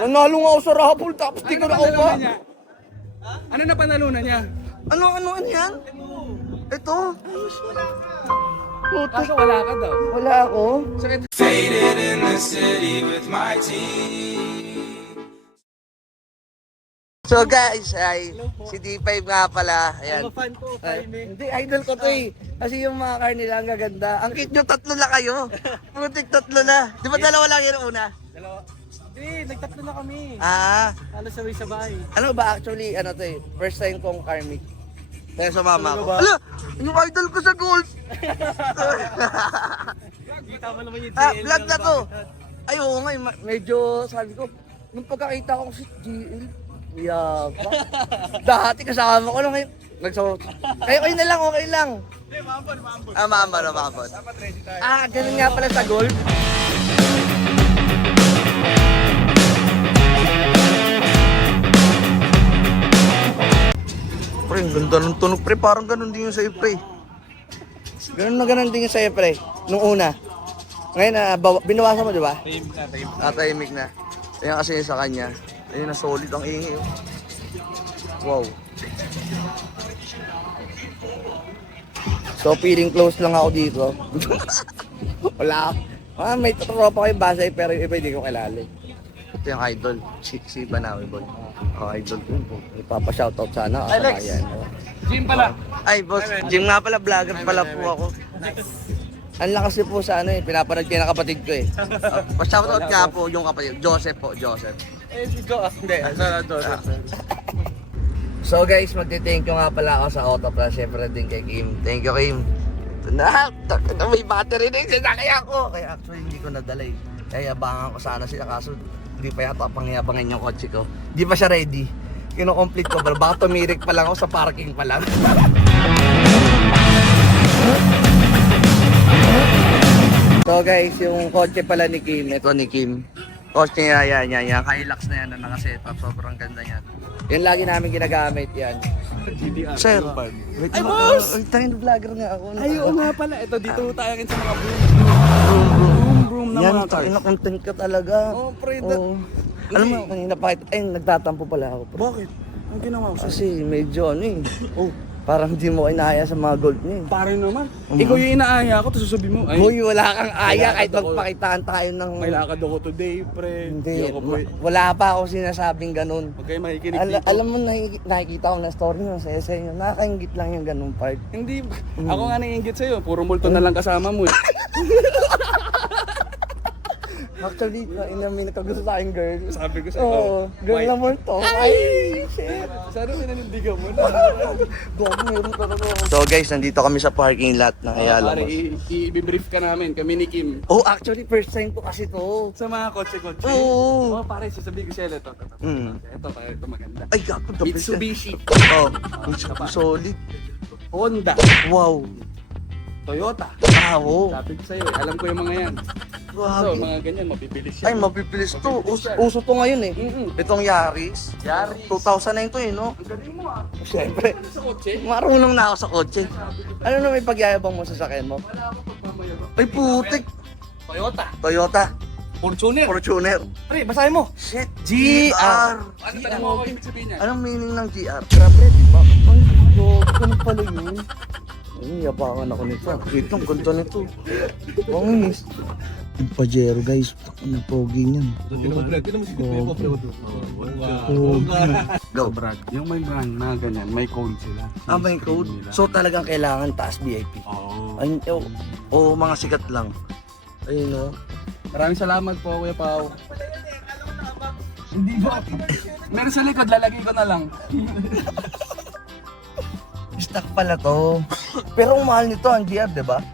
Nanalo nga ako sa raffle tapos di ko nakuha. Ano na panalunan niya? Ano yan? Ito? Puta. Kaso wala ka daw. Wala ako. Faded in the city with my team. So guys, ay si D5 nga pala. Ayan. Fan ko, Hindi, idol ko to eh. Kasi yung mga car nila ang gaganda. Ang cute nyo, tatlo na kayo. Putik tatlo na. Di ba dalawa lang yung una? Dalawa. Hindi, nagtatlo na kami. Ah, Halos sabay-sabay. ano ba actually, ano to eh, first time kong car meet. Kaya sa mama ko. Talaga ba? Ala, yung idol ko sa golf. Kita mo naman yung Vlog na to. Ay, oo nga, medyo sabi ko, nung pagkakita ko si GL, yaba. Dati kasama ko lang ngayon. Kayo na lang, okay lang. Hindi, maambon. Maambon. Dapat ready tayo. Ganun nga pala sa golf. Pre, ang ganda ng tunog, pre. Parang ganun din yung sa'yo, pre. Ganun din yung sa'yo, pre. Nung una. Ngayon, binawasan mo, di ba? Tahimik na. Ayan kasi yung sa kanya. Ayun na, solid ang ingay. Oh. Wow. So, feeling close lang ako dito. Wala ako. May tropa ko yung Basay, pero yung iba hindi ko kilala. Ito yung idol. Si Banawi Boy. Idol ko. Ipapa-shoutout sana. Alex! Ayan. Gym pala. Ay, boss. Jim nga pala, vlogger pala po ako. Ang lakas niyo po sa ano eh, pinapanood kayo ng kapatid ko eh. Pa-shoutout nga po yung kapatid. Joseph po, Joseph. Eh, si Jo. Hindi, Joseph. So guys, magte-thank you nga pala ako sa Autoplan. Siyempre din kay Kim. Thank you, Kim. Na may battery na yung sasakyan ko. Kaya actually hindi ko nadala eh. Kaya abangan ko sana sila kaso hindi pa yata pangyabangan yung kotse ko. Hindi pa siya ready. Kino-complete ko pero baka tumirik pa lang ako sa parking pa lang. So guys, yung kotse pala ni Kim. Ito ni Kim. Kotse niya, yan. Hilux na yan na nakasetup. Sobrang ganda yan. Yan lagi namin ginagamit yan. Sir, wait Ay, lang. boss! Ay, tayong vlogger nga ako. Ay, oo nga pala. Ito, dito tayo sa mga broom na Yan, mga cars. ina-content ka talaga. Oh, pre. Oo. Alam mo, kanina pa, ay, nagtatampo pala ako. Pre. Bakit? Ang ginawa ko sa'yo? Kasi medyo ano eh. Oh, parang hindi mo kinaya sa mga gold niya eh. Pare naman. Ikaw yung inaaya ko, tapos sasabihin mo, ay, Hoy, wala kang aya kahit Kailangan ako. magpakitaan tayo ng... may lakad ako today, pre. Hindi, ako, pre. wala pa ako sinasabing ganun. Huwag kayo makikinig dito. Alam mo, nakikita ko na story ng sa inyo. Nakakaingit lang yung ganung part. Hindi. Ako nga naiingit sa'yo. Puro multo na lang kasama mo eh. Actually, inamin ka gusto sa aking girl. Sabi ko sa'yo. Oo, girl Why? naman to. Ay, shit. Sana pinanindigan mo na. Gabi, meron talaga ako. So guys, nandito kami sa parking lot ng Ayala. Pare, i-brief ka namin. Kami ni Kim. Oh, actually, first time ko kasi to. Sa mga kotse-kotse. Oo. Oh, pare, sasabihin ko sa'yo. Ito. Ito maganda. Ay, gago, the best. Mitsubishi. Oh, solid. Honda. Wow. Toyota. Wow. Sabi ko sa'yo, alam ko yung mga yan. So, Grabe. mga ganyan, mabibilis Ay, yan. mapipilis to. Uso to ngayon eh. Itong Yaris. Yaris. 2009 to eh, no? Ang galing mo ah. Siyempre. Sa kotse? Marunong na ako sa kotse. Ano na may pagyayabang mo sa sakyan mo? Wala ako pagmamayabang. Ay, putik. Toyota. Toyota. Fortuner. Fortuner. Pre, basahin mo. Shit. GR. GR. Ano tanong mo ako ibig sabihin niya? Anong meaning ng GR? Grabe, di ba? Ay, ganun pala yun. Ay, yabangan ako nito. Ito, ang ganda nito. Bangis. Yung Pajero guys, ang pogi niyan. Go. Brad, yung may brand na ganyan, may code sila. May code. So talagang kailangan taas VIP. Oo. Ay, mga sikat lang. Ayun o. Maraming salamat po, Kuya Pao. Hindi ba? Meron sa likod, lalagay ko na lang. Stock pala to. Pero ang mahal nito, ang GR, di ba?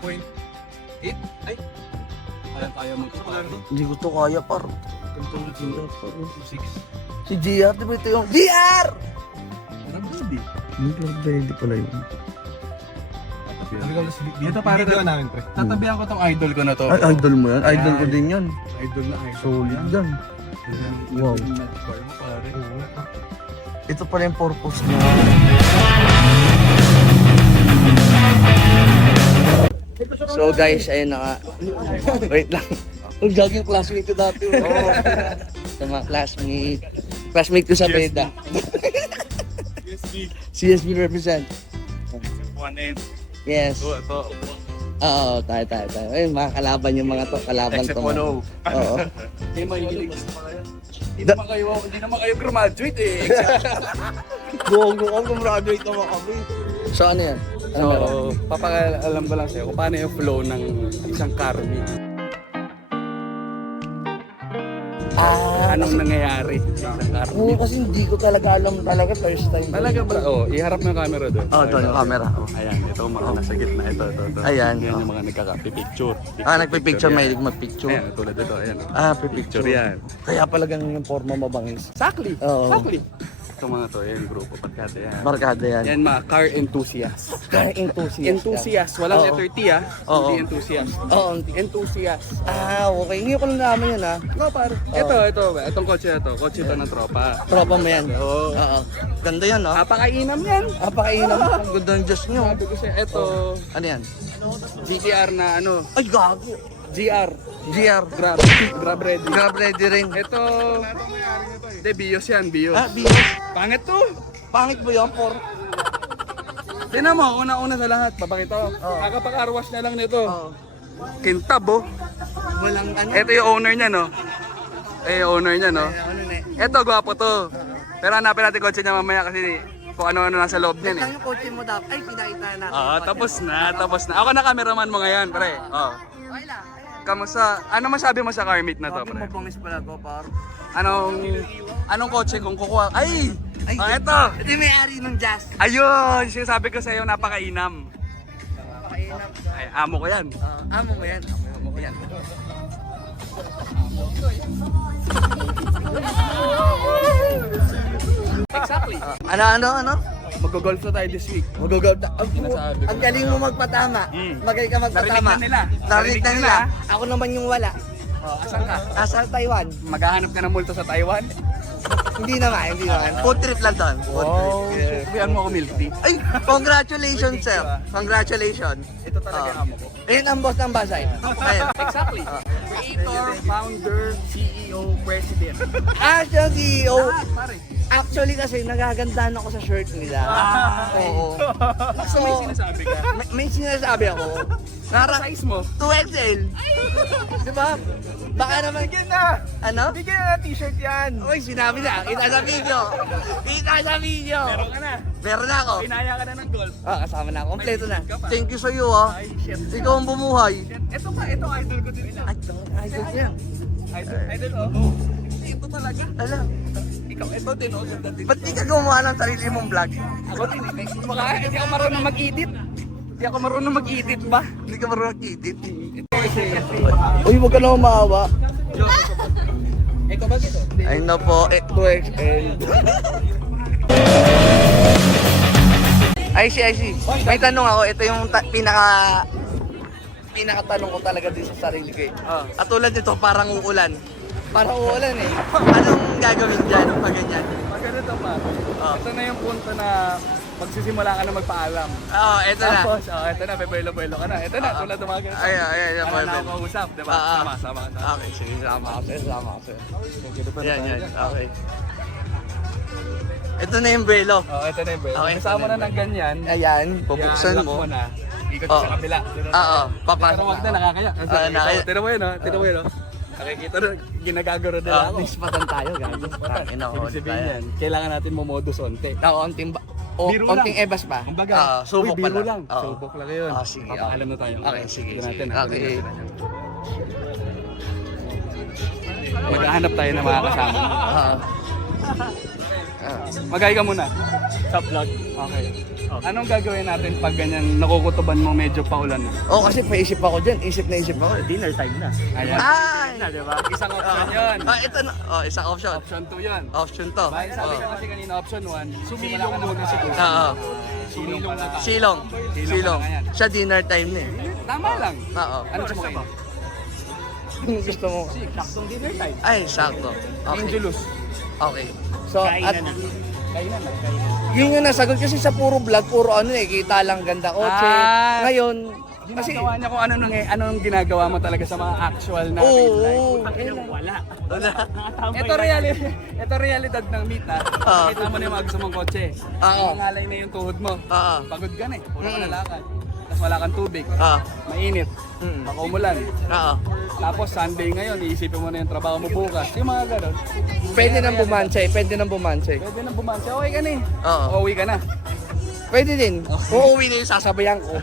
2.8? Ay! Kaya mo ito. Hindi ko to kaya, par. Ganito mo GR. 6. Si GR, di ba ito yung GR? Hindi. Hindi pala yun. Ito para namin, pre. Tatabihan ko tong idol ko na to. Ay, idol mo yan? Idol ko din yan. Idol na idol. Solid yan. Wow. Pare. Ito pala yung purpose mo. So guys, ayun na nga. Wait lang. Ang gagawin classmate ko dati. Oh. Sa mga classmate. Classmate ko sa Beda. CSB represent. 1M. Yes. Ito. Oo, tayo. Ayun, mga kalaban yung mga to. Kalaban Except to. follow. Oo. Hindi mahilig. Hindi naman kayo graduate eh. Buong gumraduate naman kami. So ano yan? Ano So, meron? papakaalam ko lang sa'yo kung paano yung flow ng isang Carmi. Anong nangyayari sa isang Carmi? Oo, kasi hindi ko talaga alam talaga first time. Talaga ba? Oh, iharap mo yung camera doon. Oo, doon yung camera. Oh. Ayan, ito ang mga nasa gitna. Ito. Ayan, Yan oh. yung mga nagkaka-picture. Nagpipicture, yan. mahilig magpicture. Ayan, tulad ito. Ayan. Pipicture. Picture yan. Kaya pala ganun yung forma mabangis. Exactly. Oo. Exactly. Itong mga to, yan, grupo, pagkata yan. Barkada yan. Yan mga car enthusiasts. Kaya enthusiast. Enthusiast. Walang Oo. letter T ah. Oo. Hindi enthusiast. Oo. Enthusiast. Okay. Hindi ko lang naman yun No, par. Itong kotse na to. Kotse to ng tropa. Tropa mo yan. Oo. Oo. Ganda yan, no? Napakainam yan. Napakainam. Ang ganda ng Diyos nyo. Sabi ko siya, ito, Ano yan? GTR na ano, Ay, gago. GR. GR. Grab ready. Grab ready rin. Ito, hindi, Bios yan, Bios. Bios. Pangit to. Pangit ba yan? Tinan mo, una-una sa lahat, papakita ko. Oo. Kakapag-arwash na lang nito. Oo. Kintab, oh. Walang ano. Ito yung owner niya, no? Yung owner niya, no? Ano na Ito, gwapo to. Pero hanapin natin kotse niya mamaya kasi kung ano-ano nasa loob niyan, eh. Ang kotse mo dapat. Ay, pinakita na natin. Tapos na. Ako na cameraman mo ngayon, pre. Okay lang. Kamusta? Ano masabi mo sa car meet na to, Sabi pre? mo pangis pala ko, par. Anong kotse kung kukuha? Ay! Ito! Ito yung may-ari ng jazz. Ayun! Sinasabi ko sa'yo, napakainam. Napakainam. Ay, amo ko yan. Amo mo yan. Amo mo yan. Exactly. Ano? Mag-golf na tayo this week. Mag-go Sinasabi ko. Ang galing mo magpatama. Magaling ka magpatama. Narinig na nila. Narinig na nila. Ako naman yung wala. Asan ka? Asa Taiwan. Maghahanap ka ng multo sa Taiwan? Hindi naman. Food trip lang doon. Food trip. Sabihan mo ako milk tea. Ay, congratulations, sir. Congratulations. Ito talaga yung amo ko. Ayun ang boss ng Basay. Ayun. Exactly. Creator, founder, CEO, president. Siya ang CEO. Lahat, pare. Actually kasi nagagandahan ako sa shirt nila. Oo. So, may sinasabi ka. May sinasabi ako. Nara size mo. 2XL. Di ba? Baka naman. Bigyan na! Ano? Bigyan na t-shirt yan! Uy, sinabi na. Kita sa video. Kita sa video. Meron ka na. Meron na ako. Pinaya ka na ng golf. Kasama na. Kompleto na. May ka pa. Thank you sa iyo, ha. Ay, shit. Ikaw ang bumuhay. Ito idol ko din. Ay, idol yan. Idol, oh. Ito talaga. Alam, Ikaw, ito din, oh. Ganda din. ba't di ka gumawa ng sarili mong vlog? Ako din, baka hindi ako marunong mag-edit. Hindi ako marunong mag-edit ba? Hindi ka marunong edit. Ito kasi. Uy, huwag ka na umaawa. Ikaw ba dito? Ay na po, 2XL. I see. May tanong ako, ito yung pinaka-tanong ko talaga din sa sarili ko eh. At tulad nito, parang uulan. Parang uulan eh. Anong gagawin dyan pag ganyan? Pag ganito pa, ito na yung punto na magsisimula ka na magpaalam. Oo, ito na. Tapos, ito na, bebelo-belo ka na. Ito na, tulad ng mga ganito. Ay, Ano na pwede. ako kausap, di ba? Sama ka. Okay, sige, sama ako sir. Yan. Okay. Ito na yung brelo. Ito na yung belo. Okay. Kasama na ng ganyan. Ayan, bubuksan i-unlock mo. na. Ikot Oo. sa kabila. Oo, papasok. Pero wag na, nakakaya. nakakaya. Tira mo yun, oh. Tira mo yun, oh. Nakikita na, ginagagaro nila ako. Nispatan tayo, gago. Tangin ako. Ibig sabihin yan, kailangan natin momodus onte. Biro lang. Konting ebas pa. Kumbaga, subok uy, pa biro lang. lang. Subok lang yun. Sige. Papaalam na tayo. Okay, sige. Tignan natin, Okay. Maghahanap tayo ng mga kasama. Magay ka muna. Sa vlog. Okay. Anong gagawin natin pag ganyan nakukutuban mo medyo paulan na? Kasi paisip ako dyan. Isip ako. Dinner time na. Ayan. Ay! Na, diba? Isang option yun. Ito na. Isang option. Option 2 yun. Option to. Bahay sabi ka kasi kanina option 1, sumilong muna siguro. Oo. Silong pala. Silong. Silong pa lang yan. Siya dinner time na eh. Tama lang. Oo. Ano gusto mo kayo? Kung gusto mo. Saktong dinner time. Ay, sakto. Okay. Angelus. Okay. So, at Kainan na. yun yung nasagot kasi sa puro vlog, puro ano eh, kita lang ganda kotse. Ah. Ngayon, ginagawa niya kung anong ginagawa mo talaga sa mga actual na real life. Oo. Wala. Wala. Ito realidad ng meet ha. Nakita mo na yung mga gusto mong kotse. Oo. Nangalay na yung tuhod mo. Oo. Pagod ka na eh. Puro ka nalakad. Tapos wala kang tubig. Mainit. Baka umulan. Oo. Tapos Sunday ngayon, iisipin mo na yung trabaho mo bukas. Yung mga ganun. Pwede nang bumansay, pwede nang bumansay. Pwede nang bumansi. Okay ka na eh. Oo. Uuwi ka na. Pwede din. Uuwi na yung sasabayan ko.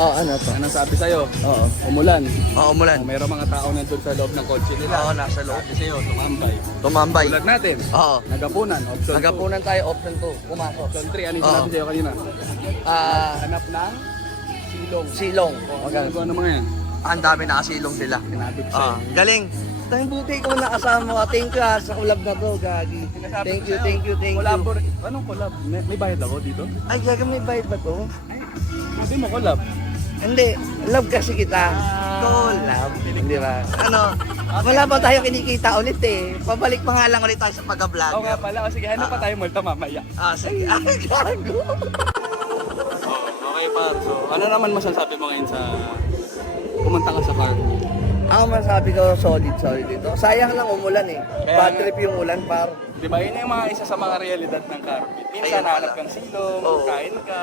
Ano to? Anong sabi sa'yo? Oo. Umulan. Oo, umulan. Mayroong mga tao nandun sa loob ng kotse nila. Oo, nasa loob. Sabi sa'yo, tumambay. Tumambay. Tulad natin. Oo. Nagapunan, option 2. Nagapunan tayo, option 2. Pumasok. Option 3, ano yung Oo. sinabi sa'yo kanina? Hanap ng silong. Silong. Magkano ano mga yan? Ang dami nakasilong sila. Sinabi ko sa'yo. Galing. Tayong buti ko nakasama ka. Thank you sa collab na to, Gagi. Sinasabi Thank ko you, sa'yo, thank you, thank you. Anong collab? May bayad ako dito? Ay, Gagi, may bayad ba to? Hindi mo collab. Hindi. Love kasi kita. Love. Di ba? Wala pa tayo kinikita ulit eh. Pabalik pa nga lang ulit tayo sa pag-vlog. Oo nga pala. O sige, hanap pa tayo multa mamaya. Sige. Ay, gago. Okay par. So, ano naman masasabi mo ngayon sa pumunta ka sa car? Ako masabi ko, solid dito. Sayang lang umulan eh. Kaya Bad nga. trip yung ulan, par. Di ba, yun yung mga isa sa mga realidad ng car. Minsan Ayun pala. hanap kang silong, Oo. kain ka,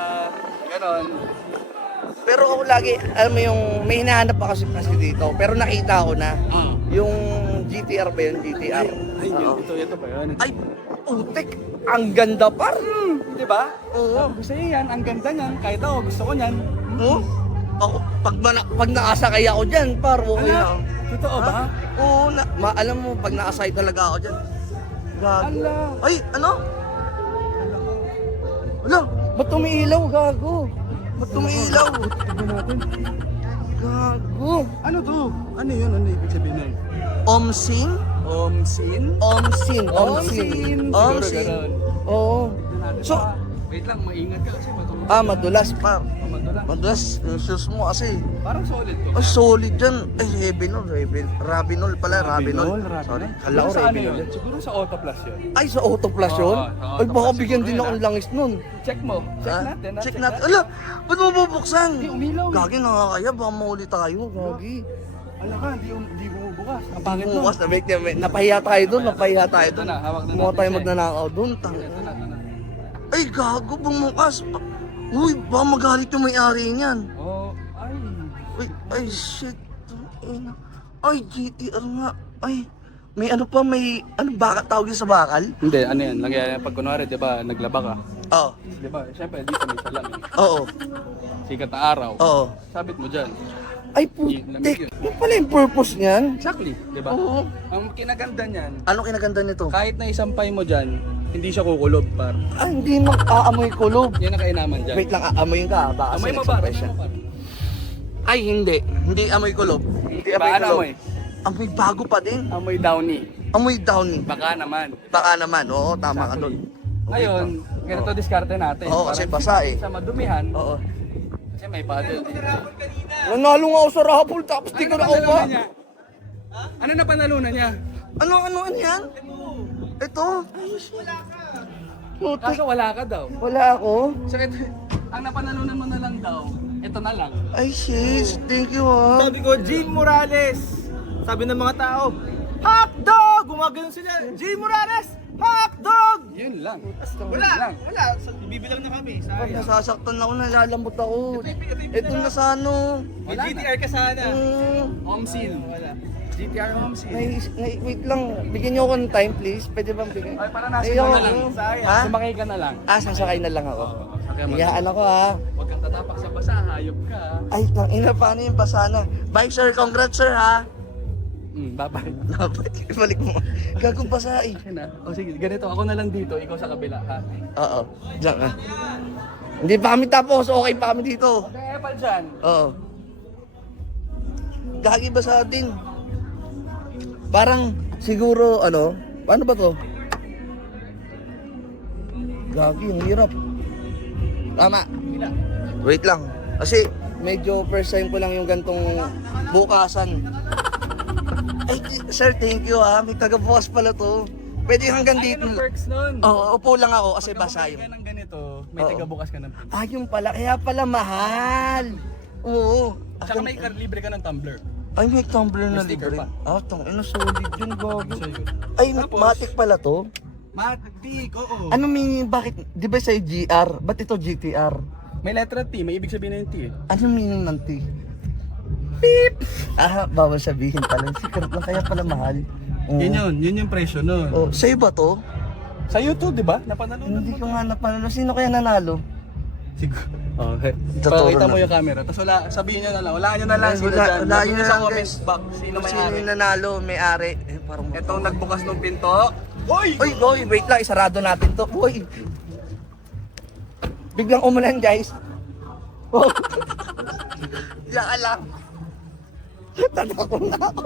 ganon. Pero ako lagi, alam mo yung, may hinahanap pa kasi dito. Pero nakita ko na, yung GTR ba yun? GTR? Ay, Oo. ito ba yun? Ay, putik! Ang ganda, par! Di ba? Oo. Gusto niya yan, ang ganda niyan. Kahit ako, gusto ko niyan. Oh? Ako, pag nakasakay ako dyan, par, okay na. Totoo ba? Oo, alam mo, pag nakasakay talaga ako dyan. Gago. Ala. Ay, ano? Wala, ba't umiilaw, gago? Ba't umiilaw? Tignan natin. Gago. Ano to? Ano yun? Ano ibig sabihin nun? Omsin? Omsin? Omsin. Siguro Omsin. ganon. Oo. Tignan natin. So, Wait lang, maingat ka kasi matulog. madulas, par. Madulas. Madulas, yung shoes mo kasi. Parang solid to. Ay, solid yan. Ay, Heavenol. Rabinol pala, Rabinol. Rabinol. Sorry. Kala Siguro ko sa ano Rabinol yun? yan. Siguro sa Auto Plus yun. Ay, sa Auto Plus yun? Oo, sa Auto Ay, baka Plus bigyan siguro din yun, akong langis nun. Check mo. Check Ha? natin. Check natin. Ala, ba't mo bubuksan? Hindi, umilaw. Gagi, nakakaya. Baka mauli tayo. Gagi. Ano ka, hindi bumubukas. Ang pangit nun. Bukas na, napahiya tayo doon. Napahiya tayo doon. Ito na, hawak na Mukha natin tayo siya eh. magnanakaw doon. Ito na. Ay, gago, bumukas. Uy, baka magalit yung may-ari niyan. Oh, ay. Ay, shit. Ay, GTR nga. Ay, may ano pa, bakal tawag yun sa bakal? Hindi, ano yan. Pag kunwari, di ba, naglaba ka. Oo. Di ba, syempre, dito may salam. Oo. Sikat na araw. Oo. Sabit mo dyan. Ay, Lamig putik. yun. Yung pala yung purpose niyan. Exactly, di ba? Oo. Ang kinaganda niyan, Anong kinaganda nito? kahit na isampay mo dyan, hindi siya kukulob, par. Ay, hindi mag-aamoy kulob. Yan ang kainaman dyan. Wait lang, aamoyin ka. Baka Amoy mo, par. sinagsampay siya. Ay, hindi. Hindi amoy kulob. Hindi amoy Ano kulob. amoy? Amoy bago pa din. Amoy downy. Amoy downy. Baka naman. Baka naman. Oo, tama ka doon. Ngayon, ganito diskarte natin. Oo, Para kasi hindi basa eh. Sa madumihan, Oo. kasi may paddle dito. Nanalo nga ako sa raffle tapos di ko na uwa. niya? Ano na panalunan niya? Ano yan? Ito? Putik. Kaso wala ka daw. Wala ako. So ito, ang napanalunan mo na lang daw, ito na lang. Ay, sis. Thank you, ha. Sabi ko, Jim Morales. Sabi ng mga tao, hotdog! Gumagano sila, Jim Morales, hotdog! Yun lang. Wala. Bibilang na kami. Pag Sayang. nasasaktan ako, nalalambot ako. Ito na sa ano. May GTR ka sana. Omsil. Wala. GTR Omsil. Wait lang. Bigyan niyo ako ng time, please. Pwede bang bigyan? Ay, para nasa Ayoko. na lang. Sayang. Ha? Sumakay ka na lang. Sasakay na lang ako. Sakay mo. Iyaan ako, ha. Huwag kang tatapak sa basa, hayop ka. Ay, tangina, paano yung basana? Bye, sir. Congrats, sir, ha. Bye-bye. Balik mo. Gagong basa, eh. Okay na. O sige, ganito. Ako na lang dito, ikaw sa kabila, ha? Oo. Diyan ka. Hindi pa kami tapos. Okay pa kami dito. Okay, Epal dyan. Oo. Gagi ba sa atin? Parang siguro paano ba to? Gagi, ang hirap. Tama. Wait lang. Kasi medyo first time ko lang yung gantong bukasan. Ay, sir, thank you, ha. May taga-bukas pala to. Pwede hanggang Ayun dito. ang perks nun. Oo, upo lang ako kasi basa Kapag yung... ka ng ganito, may Oo. tagabukas ka ng pinto. Yung pala, kaya pala mahal. Oo. Tsaka may libre ka ng tumbler. Ay, may tumbler na May sticker libre. pa. Ina solid yun, gago. Sa'yo. Ay, Tapos- matik pala to. Matik, oo. Ano meaning, bakit, di ba sa'yo GR? Ba't ito GTR? May letra T, may ibig sabihin na yung T eh. Ano meaning ng T? Beep! Bawal sabihin pala. Secret lang, kaya pala mahal. Oo. Yun yung presyo nun. Oh, sa'yo ba to? Sa YouTube, di ba? Napanalunan Hindi mo. ko nga napanalo. Sino kaya nanalo? Siguro. Okay. Totoo Pakita na. mo yung camera. Tapos sabihin nyo na lang. Wala nyo na lang. Sino dyan. Wala Sabihin yun nyo na sa lang, comments guys. box. Sino may Sino ari. yung nanalo? May-ari. Parang... Itong nagbukas ng pinto. Uy! Uy, boy, wait lang. Isarado natin to. Uy! Biglang umulan, guys. Oh. Diyan ka lang. Tatakot na ako.